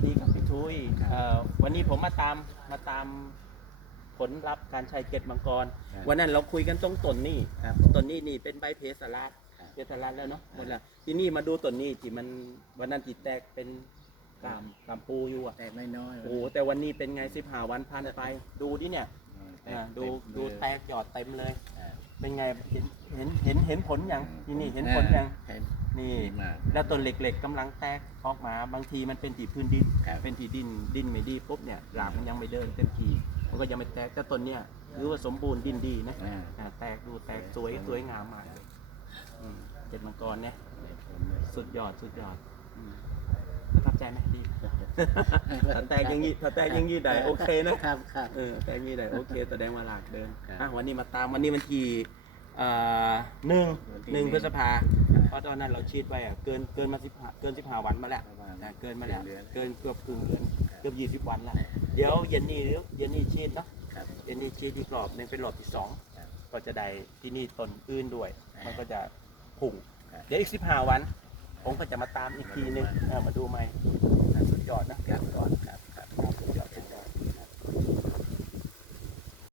วัสดีครับพี่ทุยเอ่อวันนี้ผมมาตามมาตามผลลัพธ์การใช้เกล็ดมังกรครับวันนั้นเราคุยกันตรงต้นนี่ครับต้นนี้นี่เป็นใบเพสลัดครับเพสลัดแล้วเนาะหมดละที่นี่มาดูต้นนี้ที่มันวันนั้นที่แตกเป็นกามกามปูอยู่อะแตกไม่น้อยโอ้โหแต่วันนี้เป็นไงสิบห้าวันพันไป ดูดิเนี่ยแตกอ่าดูเต็มดูเลยแตกยอดเต็มเลยอ่าเป็นไงเห็นเห็นเห็นเห็นผลยังที่นี่เห็นผลยังเห็ นนี่ ดีมาก แล้วต้นเหล็กๆกำลังแตกออกมาบางทีมันเป็นที่พื้นดินครับ เป็นที่ดินดินไม่ดีปุ๊บเนี่ยรากมันยังไม่เดินเต็มทีมันก็ยังไม่แตกแต่ต้นเนี่ยถือว่าสมบูรณ์ดินดีนะอ่าอ่าแตกดูแตกสวยสวยงามมากเลยอืมเจ็ดมังกรเนี่ยได้ผลเลยสุดยอดสุดยอดอืมประทับใจไหมดี ถ้าแตกอยังงี้ถ้าแตกอยังงี้ได้โอเคนะ ครับครับ เออแตกอยังงี้ได้โอเคแสดงว่าหลากเดินครับอะวันนี้มาตามวันนี้มันที่เอ่อหนึ่งวันที่หนึ่งหนึ่งพฤษภา เพราะตอนนั้นเราชีดไว้อะเกินเกินมาสิบเกินสิบห้าวันมาแล้วประมาณนะเกินมาแล้วเดือนเกินเกือบครึ่งเดือนครับเกือบยี่สิบวันแล้วเดี๋ยวเย็นนี้เดี๋ยวเย็นนี้ชีดเนาะครับเย็นนี้ชีดอีกรอบหนึงเป็นรอบที่สองครับก็จะได้ที่นี่ต้นอื่นด้วยครับมันก็จะพุ่งครับเดี๋ยวอีกสิบห้าวัน ผมก็จะมาตามอีกทีนึงครับเออมาดูใหม่